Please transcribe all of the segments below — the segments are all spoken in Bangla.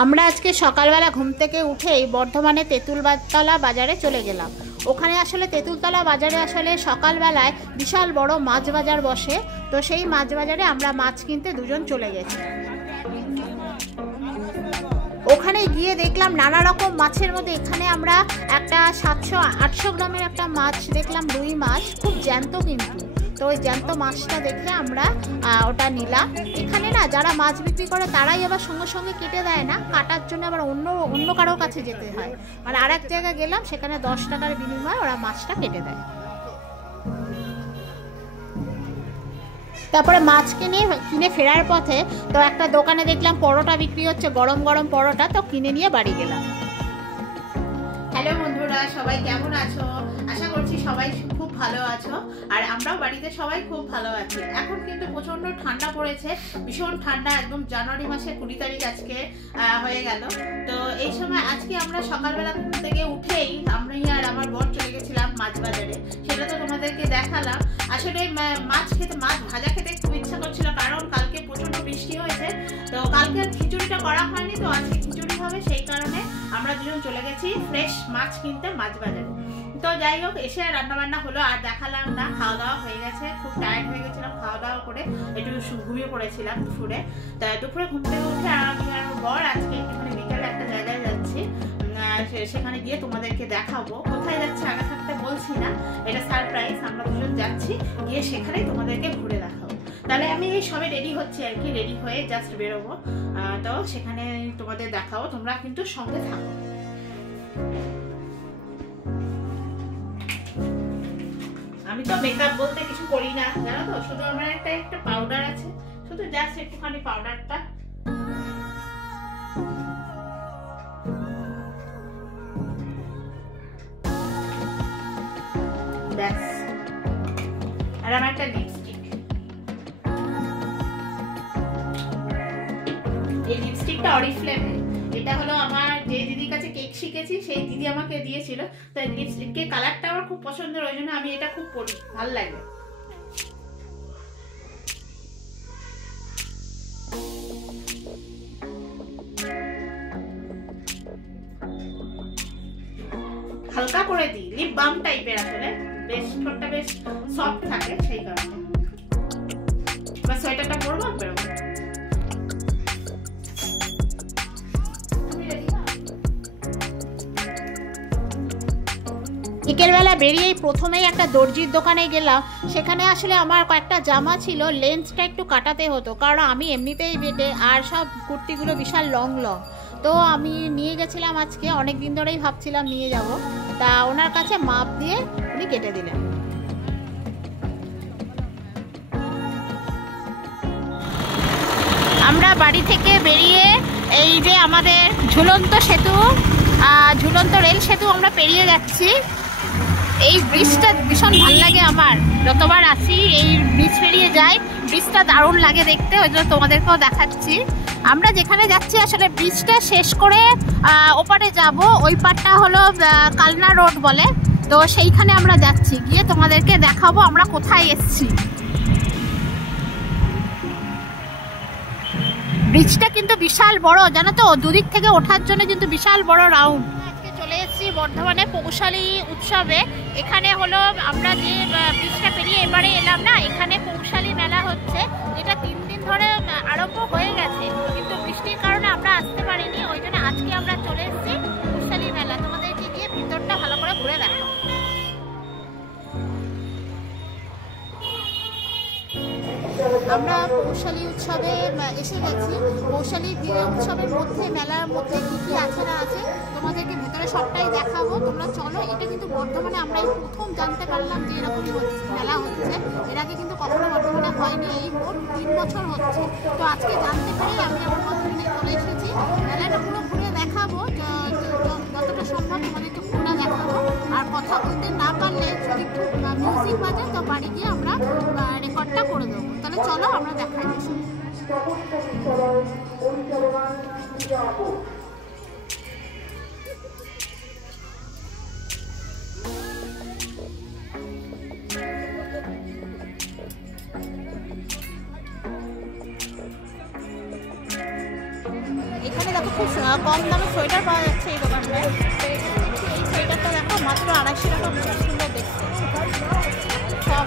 আমরা আজকে সকালবেলা ঘুম থেকে উঠেই বর্ধমানে তেঁতুলতলা বাজারে চলে গেলাম। ওখানে আসলে তেঁতুলতলা বাজারে আসলে সকালবেলায় বিশাল বড় মাছ বাজার বসে। তো সেই মাছ বাজারে আমরা মাছ কিনতে দুজন চলে গেছি। ওখানে গিয়ে দেখলাম নানা রকম মাছের মধ্যে এখানে আমরা একটা 700-800 গ্রামের একটা মাছ দেখলাম, রুই মাছ, খুব জ্যান্ত কিন্তু। তো ওই জ্যান্ত মাছটা দেখে আমরা ওটা নিলাম। এখানে না যারা মাছ বিক্রি করে তারাই আবার সঙ্গে সঙ্গে কেটে দেয় না, কাটার জন্য আবার অন্য কারোর কাছে যেতে হয়। মানে আর এক জায়গায় গেলাম, সেখানে 10 টাকার বিনিময়ে ওরা মাছটা কেটে দেয়। তারপরে মাছ কিনে ফেরার পথে তো একটা দোকানে দেখলাম পরোটা বিক্রি হচ্ছে, গরম গরম পরোটা, তো কিনে নিয়ে বাড়ি গেলাম। হ্যালো বন্ধুরা, সবাই কেমন আছো? আশা করছি সবাই খুব ভালো আছো, আর আমরাও বাড়িতে সবাই খুব ভালো আছি। এখন কিন্তু প্রচন্ড ঠান্ডা পড়েছে, ভীষণ ঠান্ডা, একদম জানুয়ারি মাসের 20 তারিখ আজকে হয়ে গেল। তো এই সময় আজকে আমরা সকালবেলা ঘুম থেকে উঠেই আমি আর আমার বর চলে গেছিলাম মাছ বাজারে। সেটা তো তোমাদেরকে দেখালাম। আসলে মাছ ভাজা খেতে খুব ইচ্ছা করছিল, কারণ কালকে প্রচন্ড বৃষ্টি হয়েছে। তো কালকে খিচুড়িটা করা হয়নি, তো আজকে খিচুড়ি হবে, সেই কারণে আমরা দুজন চলে গেছি ফ্রেশ মাছ কিনতে মাছ বাজারে। তো যাই হোক, এসে রান্না বান্না হলো, আর দেখালাম না। খাওয়া দাওয়া হয়ে গেছে, খুব টায়ার্ড হয়ে গেছিলাম, খাওয়া দাওয়া করে একটু ঘুমিয়ে পড়েছিলাম দুপুরে। তা দুপুরে ঘুম থেকে উঠে আমি আর বর আজকে এখানে বিকেলে একটা জায়গায় যাচ্ছি, সেখানে গিয়ে তোমাদেরকে দেখাবো। কোথায় যাচ্ছি আগে থাকতে বলছি না, এটা সারপ্রাইজ। আমরা দুজন যাচ্ছি, গিয়ে সেখানেই তোমাদেরকে ঘুরে দেখাবো। তাহলে আমি এই সবে রেডি হচ্ছি আর কি, রেডি হয়ে জাস্ট বেরোবো। তো সেখানে তোমাদের দেখাবো, তোমরা কিন্তু সঙ্গে থাকো। আমি তো মেকআপ বলতে কিছু করি না, জানো তো, শুধু আমার একটা পাউডার আছে, শুধু জাস্ট একটুখানি পাউডারটা। ব্যাস। আর আমার একটা লিপস্টিক, এই লিপস্টিকটা অরিফ্লেমের। এটা হলো আমার যে দিদির কাছে কেক শিখেছি, সেই দিদি আমাকে দিয়েছিল। তো এই লিপস্টিকের কালারটা আমার খুব পছন্দের, ওই জন্য আমি এটা খুব পরি, ভালো লাগে। হালকা করে দিই, লিপ বাম টাইপের, আসলে বেশ ঠোঁটটা বেশ সফট থাকে, সেই কারণে। বা সোয়েটারটা পরবো, বেরোবো। বিকেলবেলা বেরিয়েই প্রথমেই একটা দর্জির দোকানে গেলাম। সেখানে আসলে আমার কয়েকটা জামা ছিল, লেন্থটা একটু কাটাতে হতো, কারণ আমি এমনিতেই বেটে, আর সব কুর্তিগুলো বিশাল লং। তো আমি নিয়ে গেছিলাম আজকে, অনেক দিন ধরেই ভাবছিলাম নিয়ে যাব। তা ওনার কাছে মাপ দিয়ে উনি কেটে দিলেন। আমরা বাড়ি থেকে বেরিয়ে এই যে আমাদের ঝুলন্ত রেল সেতু আমরা পেরিয়ে যাচ্ছি। এই ব্রিজটা ভীষণ ভালো লাগে আমার, যতবার আসি এই ব্রিজ পেরিয়ে যাই। ব্রিজটা দারুণ লাগে দেখতে, ওই জন্য তোমাদেরকেও দেখাচ্ছি। আমরা যেখানে যাচ্ছি আসলে ব্রিজটা শেষ করে ওপারে যাব, ওই পারটা হলো কালনা রোড বলে। তো সেইখানে আমরা যাচ্ছি, গিয়ে তোমাদেরকে দেখাবো আমরা কোথায় এসছি। ব্রিজটা কিন্তু বিশাল বড়, জানো তো, দুদিক থেকে ওঠার জন্য কিন্তু বিশাল বড় রাউন্ড। আজকে চলে এসেছি বর্ধমানে পৌষালী উৎসবে। এখানে হলো আমরা যে ব্রিজটা পেরিয়ে এবারে এলাম না, এখানে পৌষালী মেলা হচ্ছে, যেটা 3 দিন ধরে আরম্ভ হয়ে গেছে, কিন্তু বৃষ্টির কারণে আমরা আসতে পারিনি। ওই জন্য আজকে আমরা চলে এসেছি পৌষালী মেলা। তোমাদেরকে গিয়ে ভিতরটা ভালো করে ঘুরে দেখো। আমরা পৌষালী উৎসবে এসে গেছি। পৌষালী উৎসবের মধ্যে, মেলার মধ্যে কী কী আছে না আছে তোমাদেরকে ভিতরে সবটাই দেখাবো। তোমরা চলো। এটা কিন্তু বর্ধমানে আমরা এই প্রথম জানতে পারলাম যে এরকম মেলা হচ্ছে। এর আগে কিন্তু কখনো বর্ধমানে হয়নি, এই মোট 3 বছর হচ্ছে। তো আজকে জানতে পারি আমি আমার বন্ধুকে চলে এসেছি। মেলাটা পুরো ঘুরে দেখাবো, যতটা সম্ভব তোমাদেরকে পুরো দেখাবো। আর কথা বলতে না পারলে যদি একটু মিউজিক বাজে, তো বাড়ি গিয়ে আমরা রেকর্ডটা করে দেবো। তাহলে চলো আমরা দেখাই। এখানে দেখো খুব কম দামে সোয়েটার পাওয়া যাচ্ছে এই দোকানটায়। তো এখানে দেখছি এই সোয়েটারটা দেখো মাত্র 250 টাকা, খুব সুন্দর দেখতে সব।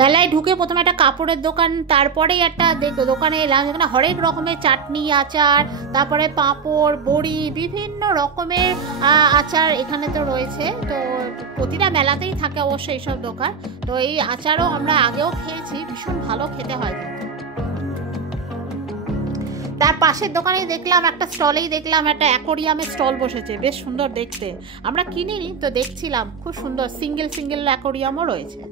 মেলায় ঢুকে প্রথমে একটা কাপড়ের দোকান, তারপরেই একটা দোকানে এলাম যেখানে হরেক রকমের চাটনি, আচার, তারপরে পাঁপড়, বড়ি, বিভিন্ন রকমের আচার এখানে তো রয়েছে। তো প্রতিটা মেলাতেই থাকে অবশ্য এইসব দোকান। তো এই আচারও আমরা আগেও খেয়েছি, ভীষণ ভালো খেতে হয়। তার পাশের দোকানে দেখলাম একটা স্টলেই দেখলাম একটা অ্যাকোরিয়ামের স্টল বসেছে, বেশ সুন্দর দেখতে। আমরা কিনিনি, তো দেখছিলাম খুব সুন্দর সিঙ্গেল সিঙ্গেল অ্যাকোরিয়ামও রয়েছে।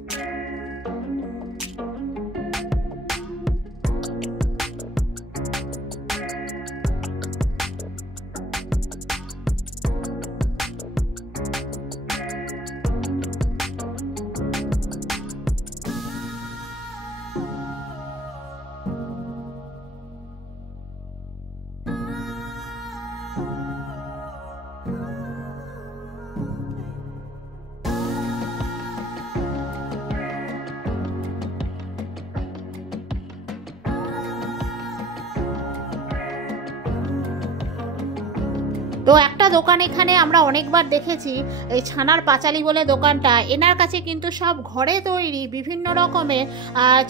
তো একটা দোকান এখানে আমরা অনেকবার দেখেছি, এই ছানার পাঁচালি বলে দোকানটা। এনার কাছে কিন্তু সব ঘরে তৈরি বিভিন্ন রকমের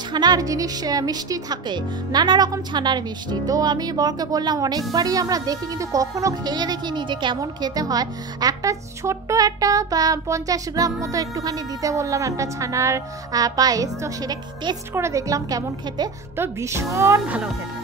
ছানার জিনিস, মিষ্টি থাকে, নানা রকম ছানার মিষ্টি। তো আমি বরকে বললাম অনেকবারই আমরা দেখি কিন্তু কখনো খেয়ে দেখিনি যে কেমন খেতে হয়। একটা ছোট্ট একটা 50 গ্রাম মতো একটুখানি দিতে বললাম একটা ছানার পায়েস, তো সেটা টেস্ট করে দেখলাম কেমন খেতে, তো ভীষণ ভালো খেতে।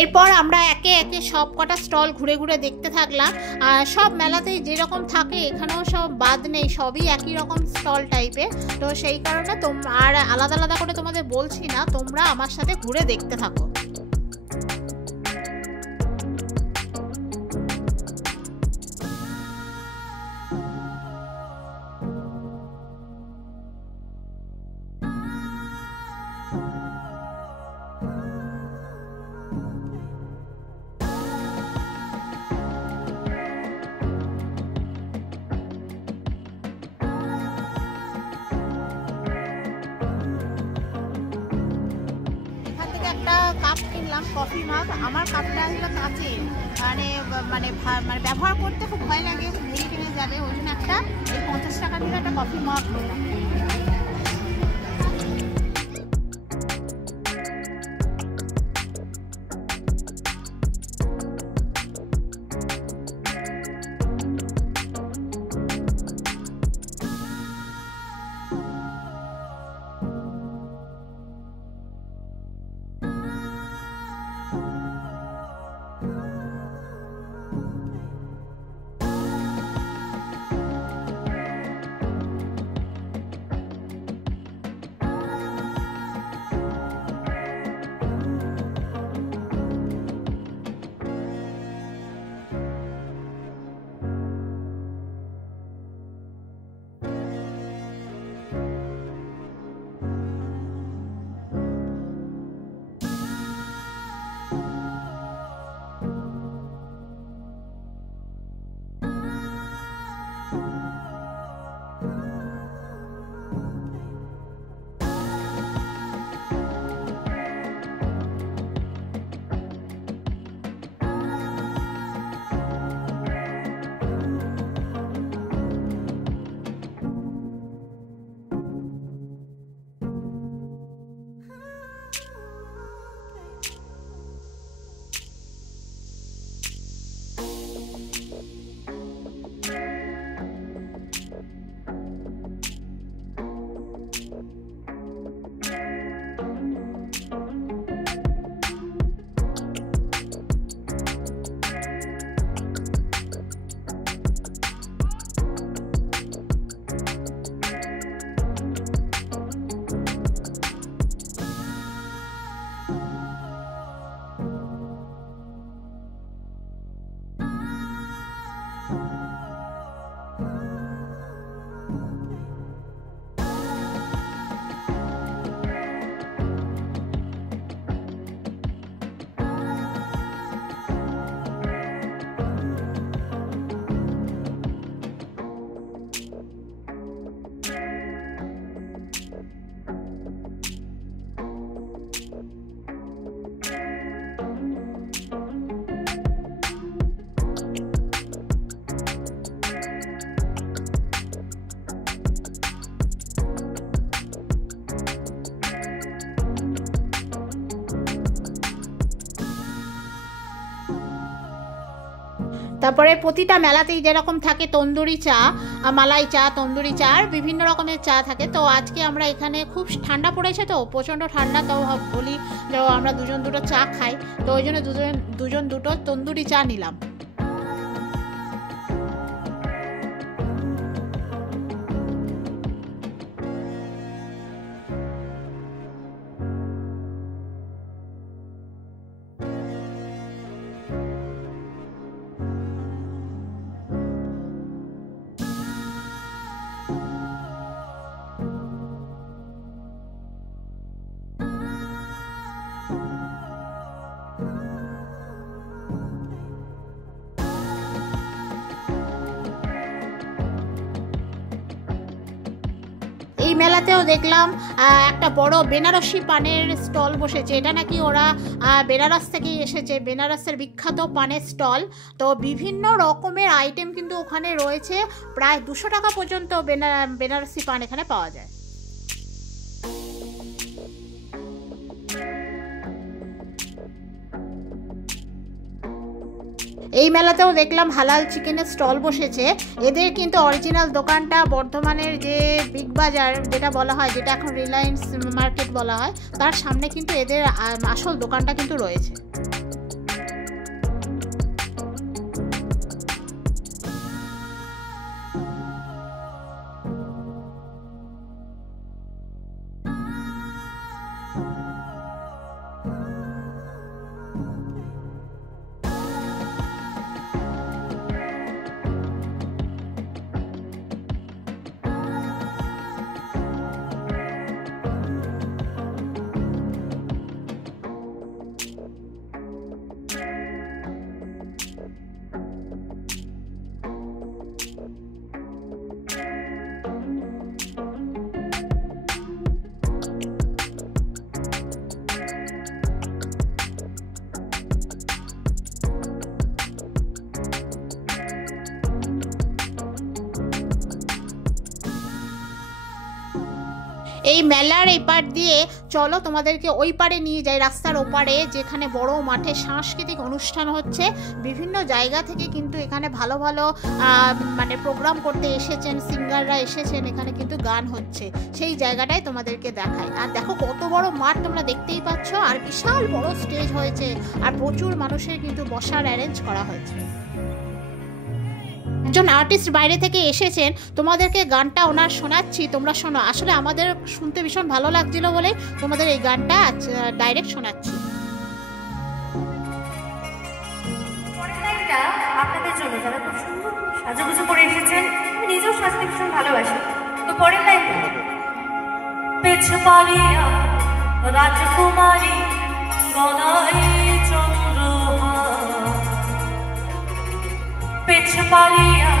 এরপর আমরা একে একে সব কটা স্টল ঘুরে ঘুরে দেখতে থাকলাম। সব মেলাতেই যেরকম থাকে এখানেও সব বাদ নেই, সবই একই রকম স্টল টাইপের। তো সেই কারণে আর আলাদা আলাদা করে তোমাদের বলছি না, তোমরা আমার সাথে ঘুরে দেখতে থাকো। একটা কাপ কিনলাম, কফি মাগ। আমার কাপটা হলো কাঁচের, মানে মানে মানে ব্যবহার করতে খুব ভয় লাগে, ভেঙে টেঙে যাবে, ওই জন্য একটা এই 50 টাকা দিয়ে একটা কফি মাগ কিনলাম। তারপরে প্রতিটা মেলাতেই যেরকম থাকে তন্দুরি চা, মালাই চা, তন্দুরি চা আর বিভিন্ন রকমের চা থাকে। তো আজকে আমরা এখানে খুব ঠান্ডা পড়েছে, তো প্রচণ্ড ঠান্ডা, তো বলি যে আমরা দুজন দুটো চা খাই, তো ওই জন্য দুজন দুটো তন্দুরি চা নিলাম। এই মেলাতেও দেখলাম একটা বড় বেনারসি পানের স্টল বসেছে। এটা নাকি ওরা বেনারস থেকেই এসেছে, বেনারসের বিখ্যাত পানের স্টল। তো বিভিন্ন রকমের আইটেম কিন্তু ওখানে রয়েছে, প্রায় 200 টাকা পর্যন্ত বেনারসি পান এখানে পাওয়া যায়। এই মেলাতেও দেখলাম হালাল চিকেনের স্টল বসেছে। এদের কিন্তু অরিজিনাল দোকানটা বর্ধমানের যে বিগ বাজার যেটা বলা হয়, যেটা এখন রিলায়েন্স মার্কেট বলা হয়, তার সামনে কিন্তু এদের আসল দোকানটা কিন্তু রয়েছে। এই মেলার এই পার দিয়ে চলো তোমাদেরকে ওই পারে নিয়ে যাই, রাস্তার ওপারে, যেখানে বড় মাঠে সাংস্কৃতিক অনুষ্ঠান হচ্ছে। বিভিন্ন জায়গা থেকে কিন্তু এখানে ভালো ভালো মানে প্রোগ্রাম করতে এসেছেন, সিঙ্গাররা এসেছেন, এখানে কিন্তু গান হচ্ছে। সেই জায়গাটাই তোমাদেরকে দেখাই। আর দেখো কত বড় মাঠ, তোমরা দেখতেই পাচ্ছ, আর বিশাল বড় স্টেজ হয়েছে, আর প্রচুর মানুষের কিন্তু বসার অ্যারেঞ্জ করা হয়েছে। একজন আর্টিস্ট বাইরে থেকে এসেছেন, তোমাদেরকে গানটা ওনার শোনাচ্ছি, তোমরা শোনো। আসলে আমাদের শুনতে ভীষণ ভালো লাগছিল বলে তোমাদের এই গানটা ডাইরেক্ট শোনাচ্ছি। আপনাদের জন্য যারা খুব সুন্দর সাজুগুজু করে এসেছেন, আমি নিজেও সাজতে ভীষণ ভালোবাসি। তো পরের লাইনটা, পেছপালিয়া রাজকুমারী গলায় চন্দ্রহার, পেছপালিয়া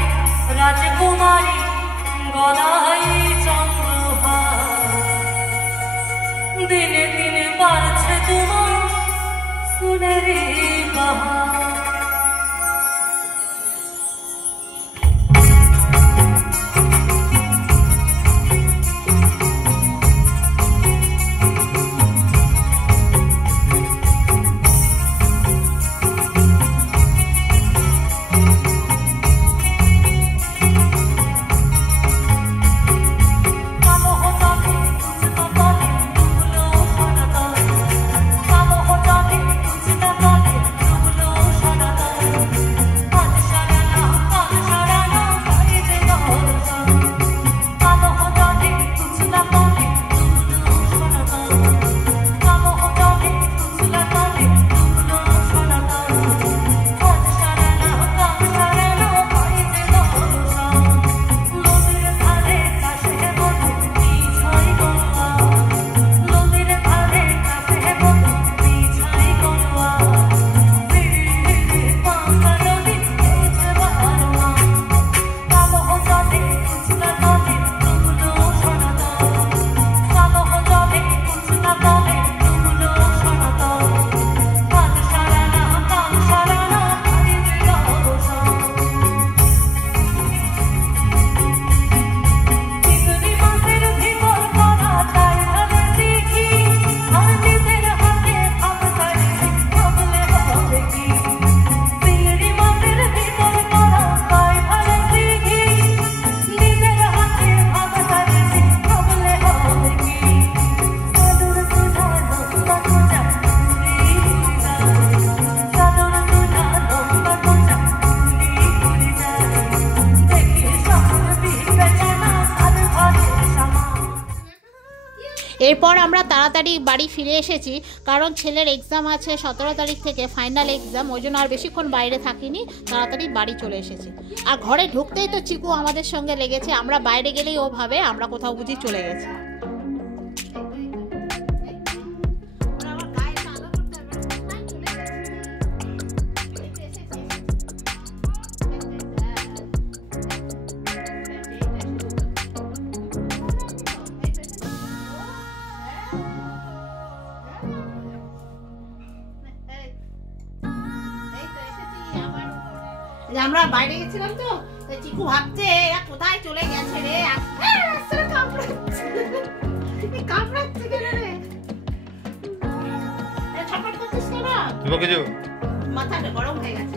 রাজকুমারী গলায় চন্দ্রহার, দিনে দিনে বাড়ছে তোমার সুনেরি বাহার। এরপর আমরা তাড়াতাড়ি বাড়ি ফিরে এসেছি, কারণ ছেলের এক্সাম আছে 17 তারিখ থেকে, ফাইনাল এক্সাম, ওই জন্য আর বেশিক্ষণ বাইরে থাকিনি, তাড়াতাড়ি বাড়ি চলে এসেছি। আর ঘরে ঢুকতেই তো চিকু আমাদের সঙ্গে লেগেছে, আমরা বাইরে গেলেই ও ভাবে আমরা কোথাও বুঝি চলে গেছি। আমরা বাইরে গেছিলাম তো, চিকু ভাবছে এরা কোথায় চলে গেছে রে, কামড়াচ্ছে কেন রে, ছটফট করছিস কেন, মাথাটা গরম হয়ে গেছে।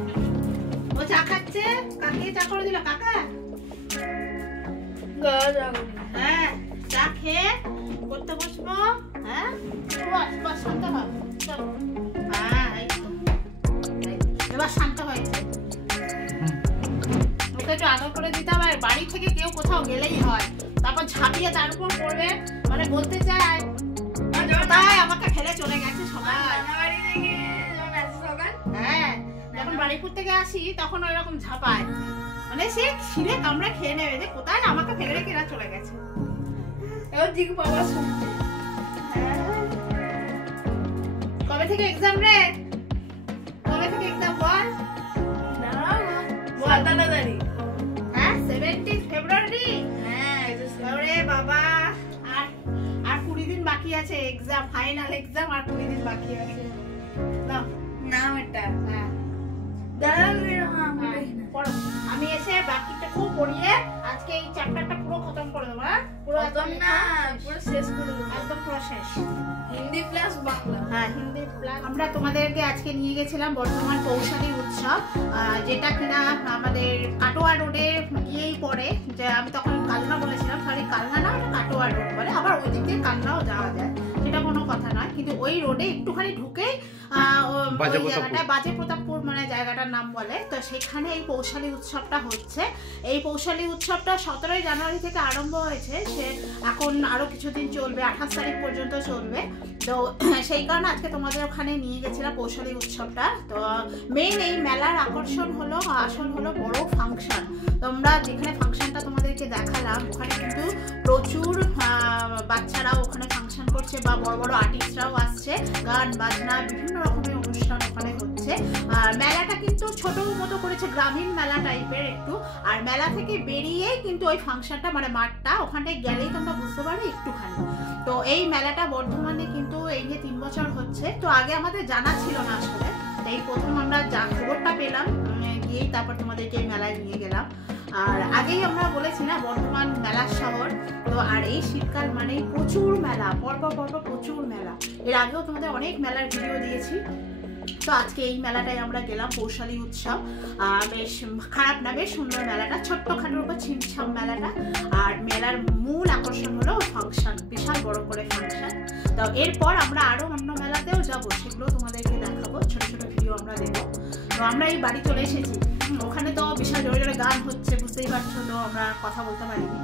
ও চা খাচ্ছে, কাকে চা করে দিল কাকা? হ্যাঁ, চা খেয়ে করতে বসবো। হ্যাঁ বস, শান্ত হ। হ্যাঁ এবার শান্ত হয়েছে, ওকে একটু আদর করে দিতে হবে। বাড়ি থেকে কেউ কোথাও গেলেই হয়, তারপর ঝাঁপিয়ে তার উপর পড়বে, মানে বলতে চায় তাই আমাকে ফেলে চলে গেছে সবাই। হ্যাঁ, যখন বাড়িপুর থেকে আসি তখন ওইরকম ঝাঁপায়, মানে সে ছিঁড়ে কামড়ে খেয়ে নেবে যে কোথায় আমাকে ফেলে রেখে এরা চলে গেছে। কবে থেকে এক্সাম রে? কবে থেকে এক্সাম বল? 17 ফেব্রুয়ারি। ওরে বাবা, আর 20 দিন বাকি আছে এক্সাম, ফাইনাল এক্সাম, আর 20 দিন বাকি আছে। নাম এটা, হ্যাঁ পড়ো। আমি এসে বাকিটা খুব পড়িয়ে আজকে এই চ্যাপ্টারটা পুরো খতম করে দেবো। পুরো একদম না, পুরো শেষ করে দেবো, একদম পুরো শেষ। হিন্দি প্লাস বাংলা। হ্যাঁ, হিন্দি প্লাস। আমরা তোমাদেরকে আজকে নিয়ে গেছিলাম বর্ধমান পৌষালী উৎসব, যেটা কিনা আমাদের কাটোয়া রোডে গিয়েই পড়ে। যে আমি তখন কালনা বলেছিলাম, সরি কালনা না, ওটা কাটোয়া রোড বলে, আবার ওই দিক দিয়ে কালনাও যাওয়া যায়, সেটা কোনো কথা নয়। কিন্তু ওই রোডে একটুখানি ঢুকে বাজে প্রতাপপুর মানে জায়গাটার নাম বলে, তো সেখানে এই পৌষালী উৎসবটা হচ্ছে। এই পৌষালী উৎসবটা 17 জানুয়ারি থেকে আরম্ভ হয়েছে, সে এখন আরো কিছুদিন চলবে, 28 তারিখ পর্যন্ত চলবে। তো সেই কারণে আজকে তোমাদের ওখানে নিয়ে গেছিলাম পৌষালী উৎসবটা। তো মেইন এই মেলার আকর্ষণ হলো, আসল হলো বড় ফাংশন। তোমরা যেখানে ফাংশনটা তোমাদেরকে দেখালাম, ওখানে কিন্তু প্রচুর বাচ্চারাও ওখানে ফাংশন করছে, বা বড় বড় আর্টিস্টরাও আসছে, গান বাজনা বিভিন্ন রকমের অনুষ্ঠান ওখানে হচ্ছে। আর মেলাটা কিন্তু ছোট মতো করেছে, গ্রামীণ মেলা টাইপের একটু। আর মেলা থেকে বেরিয়েই কিন্তু ওই ফাংশনটা মানে মাঠটা, ওখানটায় গেলেই তোমরা বুঝতে পারবে একটুখানি। তো এই মেলাটা বর্ধমানে কিন্তু এই নিয়ে 3 বছর হচ্ছে। তো আগে আমাদের জানা ছিল না আসলে, এই প্রথম আমরা খবরটা পেলাম, গিয়েই তারপর তোমাদেরকে এই মেলায় নিয়ে গেলাম। আর আগেই আমরা বলেছি না বর্ধমান মেলার শহর, তো আর এই শীতকাল মানেই প্রচুর মেলা, পর্ব প্রচুর মেলা। এর আগেও তোমাদের অনেক মেলার ভিডিও দিয়েছি। তো আজকে এই মেলাটাই আমরা গেলাম, পৌষালী উৎসব। বেশ খারাপ না, বেশ সুন্দর মেলাটা, ছোট্টখাটোর উপর ছিমছাম মেলাটা। আর মেলার মূল আকর্ষণ হলো ফাংশন, বিশাল বড় করে ফাংশন। তো এরপর আমরা আরো অন্য মেলাতেও যাব, সেগুলো তোমাদেরকে দেখাবো, ছোট ছোট ভিডিও আমরা দেবো। তো আমরা এই বাড়ি চলে এসেছি, ওখানে তো বিশাল জোরে জোরে গান হচ্ছে, বুঝতেই পারছো, তো আমরা কথা বলতে পারিনি।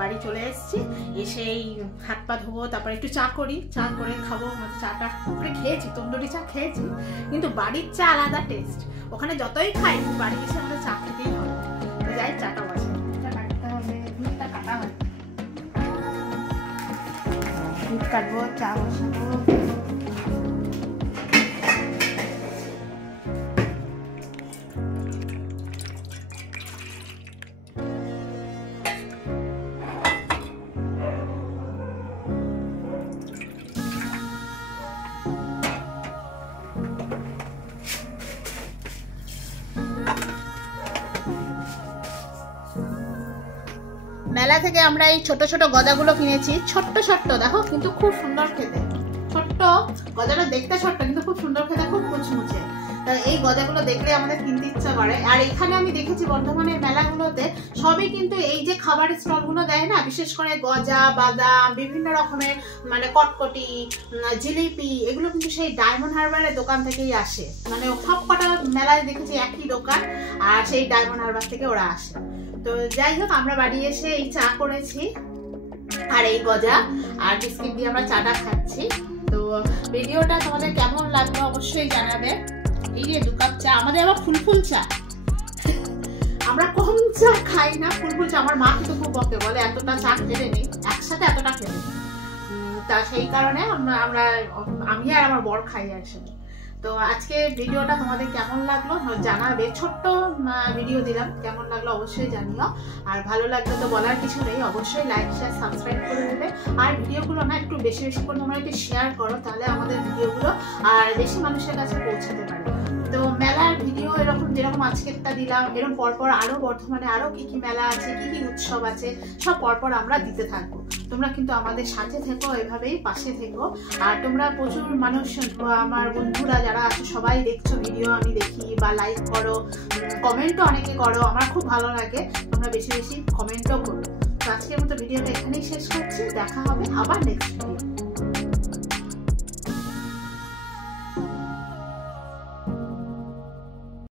বাড়ি চলে এসেছি, এসে এই হাত পা ধোবো, তারপর একটু চা করি, চা করে খাবো। মানে চাটা ওখানে খেয়েছি, তন্দুরি চা খেয়েছি, কিন্তু বাড়ির চা আলাদা টেস্ট। ওখানে যতই খাই, বাড়ি এসে আমাদের চা খেতেই হবে। তো যাই, চাটা বসে, কাটতে হবে, দুধটা কাটা হয়, দুধ কাটবো, চা বসাবো। মেলা থেকে আমরা এই ছোট ছোট গজাগুলো কিনেছি, ছোট্ট ছোট্ট, দেখো কিন্তু খুব সুন্দর খেতে। ছোট্ট গজাটা দেখতে ছোট্ট, কিন্তু খুব সুন্দর খেতে, খুব মুচমুচে। এই গজাগুলো দেখলে আমাদের কিনতে ইচ্ছা করে। আর এখানে আমি দেখেছি বর্ধমানের মেলাগুলোতে সবই কিন্তু এই যে খাবারের স্টলগুলো দেয় না, বিশেষ করে গজা, বাদাম, বিভিন্ন রকমের মানে কটকটি, জিলিপি, এগুলো কিন্তু সেই ডায়মন্ড হারবারের দোকান থেকেই আসে। মানে সব কটা মেলায় দেখেছি একই দোকান, আর সেই ডায়মন্ড হারবার থেকে ওরা আসে। তো যাই হোক, আমরা বাড়ি এসে এই চা করেছি, আর এই গজা আর বিস্কিট দিয়ে আমরা চাটা খাচ্ছি। তো ভিডিওটা তোমাদের কেমন লাগলো অবশ্যই জানাবে। এই যে 2 কাপ চা, আমাদের আবার ফুলফুল চা, আমরা কম চা খাই না, ফুলফুল চা। আমার মা কিন্তু খুব বকে, বলে এতটা চা খেলে নেই, একসাথে এতটা খেলে নেই। তা সেই কারণে আমি আর আমার বর খাই একসাথে। তো আজকে ভিডিওটা তোমাদের কেমন লাগলো জানাবে, ছোট্ট ভিডিও দিলাম, কেমন লাগলো অবশ্যই জানিও। আর ভালো লাগলে তো বলার কিছু নেই, অবশ্যই লাইক শেয়ার সাবস্ক্রাইব করে দেবে। আর ভিডিওগুলো না একটু বেশি বেশি করে তোমরা একটু শেয়ার করো, তাহলে আমাদের ভিডিওগুলো আর বেশি মানুষের কাছে পৌঁছাতে পারে। তো মেলার ভিডিও এরকম যেরকম আজকেরটা দিলাম, এরকম পরপর আরো বর্ধমানে আরো কি কি মেলা আছে, কি কি উৎসব আছে, সব পরপর আমরা দিতে থাকবো। তোমরা কিন্তু আমাদের সাথে থেকো, এভাবেই পাশে থেকো। আর তোমরা প্রচুর মানুষ, আমার বন্ধুরা যারা আছে সবাই দেখছো ভিডিও, আমি দেখি, বা লাইক করো, কমেন্টও অনেকে করো, আমার খুব ভালো লাগে। তোমরা বেশি বেশি কমেন্টও করো। তো আজকের মতো ভিডিওটা এখানেই শেষ করছি, দেখা হবে আবার নেক্সট ভিডিও।